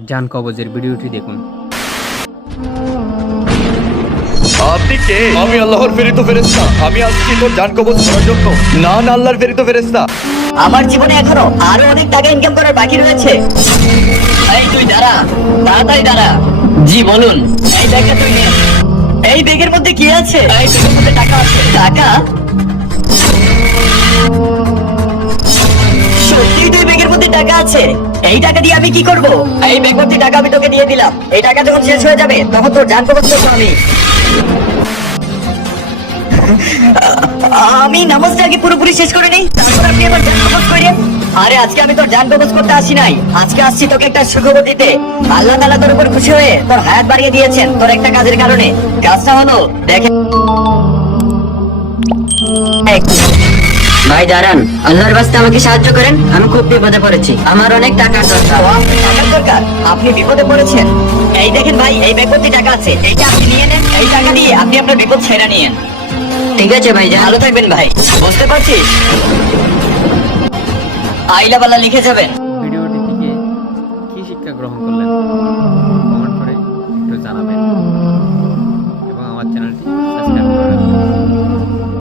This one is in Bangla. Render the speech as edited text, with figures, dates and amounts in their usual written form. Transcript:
জান কবজের ভিডিওটি দেখুন। আপনি কে? আমি আল্লাহর প্রেরিত ফেরেশতা। আমি আসছি তোর জান কবজ করার জন্য। না না, আল্লাহর প্রেরিত ফেরেশতা। আমার জীবনে এখনো আরো অনেক টাকা ইনকাম করার বাকি রয়েছে। এই তুই দাঁড়া, তাড়াতাড়ি দাঁড়া। জি বলুন। এই ব্যাগটা তুই নে। এই ব্যাগের মধ্যে কি আছে? এই ব্যাগের মধ্যে টাকা আছে। টাকা? সত্যি তুই ব্যাগের মধ্যে টাকা আছে? এই টাকা দিয়ে আমি কি করব? এই ব্যাগ ভর্তি টাকা আমি তোকে দিয়ে দিলাম। এই টাকা যখন শেষ হয়ে যাবে তখন তোর জান কবজ করবো আমি। আমি নামাজটা আগে পুরোপুরি শেষ করে নেই, তারপর আপনি আবার জান কবজ করেন। আরে আজকে আমি তোর জান কবজ করতে আসি নাই, আজকে আসছি তোকে একটা সুখবর দিতে। আল্লাহ তাআলা তোর উপর খুশি হয়ে তোর হায়াত বাড়িয়ে দিয়েছেন তোর একটা কাজের কারণে। কাজটা হলো দেখে। ভাই দাঁড়ান, আল্লাহর রাস্তে আমাকে সাহায্য করেন, আমি খুব বিপদে পড়েছি, আমার অনেক টাকার দরকার। টাকার দরকার? আপনি বিপদে পড়েছেন? এই দেখেন ভাই, এই ব্যাগ ভর্তি টাকা আছে, এইটা আপনি নিয়ে নেন। এই টাকা দিয়ে আপনি আপনার বিপদ ছেড়ে নিয়েন। ঠিক আছে ভাই, ভালো থাকবেন ভাই। বুঝতে পারছিস? আইলা বালা লিখে যাবেন। ভিডিওটি থেকে কি শিক্ষা গ্রহণ করলেন?